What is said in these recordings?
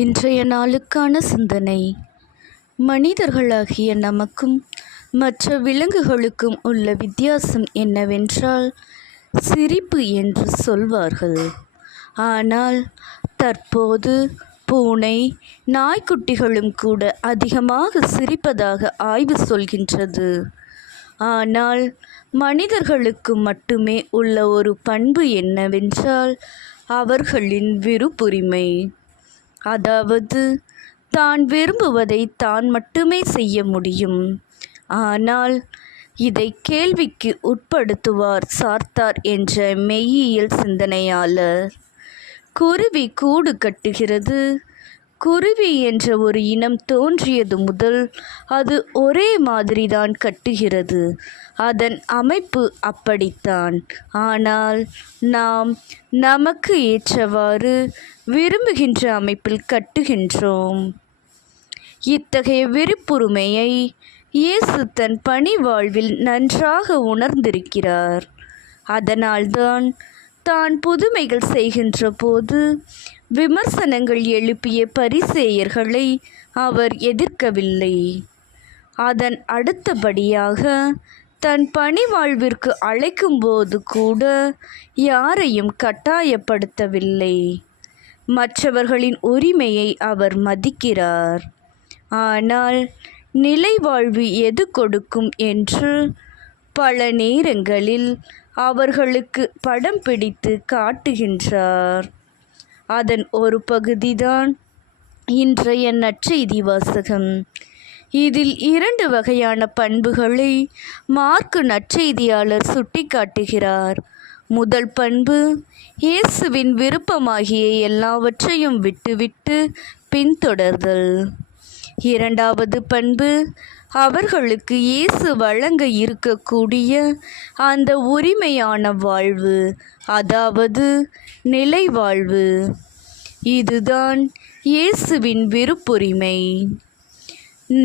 இன்றைய நாளுக்கான சிந்தனை. மனிதர்களாகிய நமக்கும் மற்ற விலங்குகளுக்கும் உள்ள வித்தியாசம் என்னவென்றால் சிரிப்பு என்று சொல்வார்கள். ஆனால் தற்போது பூனை, நாய்க்குட்டிகளும் கூட அதிகமாக சிரிப்பதாக ஆய்வு சொல்கின்றது. ஆனால் மனிதர்களுக்கு மட்டுமே உள்ள ஒரு பண்பு என்னவென்றால் அவர்களின் விருப்புரிமை. அதாவது தான் விரும்புவதை தான் மட்டுமே செய்ய முடியும். ஆனால் இதை கேள்விக்கு உட்படுத்துவார் சார்த்தார் என்ற மெய்யியல் சிந்தனையாளர். குருவி கூடு கட்டுகிறது. குருவி என்ற ஒரு இனம் தோன்றியது முதல் அது ஒரே மாதிரிதான் கட்டுகிறது. அதன் அமைப்பு அப்படித்தான். ஆனால் நாம் நமக்கு ஏற்றவாறு விரும்புகின்ற அமைப்பில் கட்டுகின்றோம். இத்தகைய விருப்புரிமையை இயேசு தன் பணி வாழ்வில் நன்றாக உணர்ந்திருக்கிறார். அதனால்தான் தான் புதுமைகள் செய்கின்ற போது விமர்சனங்கள் எழுப்பிய பரிசேயர்களை அவர் எதிர்க்கவில்லை. அதன் அடுத்தபடியாக தன் பணி வாழ்விற்கு அழைக்கும்போது கூட யாரையும் கட்டாயப்படுத்தவில்லை. மற்றவர்களின் உரிமையை அவர் மதிக்கிறார். ஆனால் நிலை வாழ்வு எது கொடுக்கும் என்று பல நேரங்களில் அவர்களுக்கு படம் பிடித்து காட்டுகின்றார். அதன் ஒரு பகுதிதான் இன்றைய நற்செய்தி வாசகம். இதில் 2 வகையான பண்புகளை மாற்கு நற்செய்தியாளர் சுட்டிக்காட்டுகிறார். முதல் பண்பு இயேசுவின் விருப்பமாகிய எல்லாவற்றையும் விட்டுவிட்டு பின்தொடர்தல். இரண்டாவது பண்பு அவர்களுக்கு இயேசு வழங்க இருக்கக்கூடிய அந்த உரிமையான வாழ்வு, அதாவது நிலை வாழ்வு. இதுதான் இயேசுவின் விருப்புரிமை.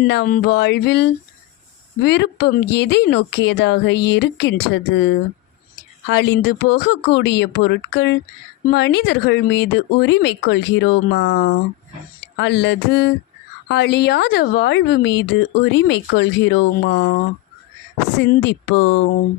நம் வாழ்வில் விருப்பம் எதை நோக்கியதாக இருக்கின்றது? அழிந்து போகக்கூடிய பொருட்கள், மனிதர்கள் மீது உரிமை கொள்கிறோமா? அல்லது அழியாத வாழ்வு மீது உரிமை கொள்கிறோமா? சிந்திப்போம்.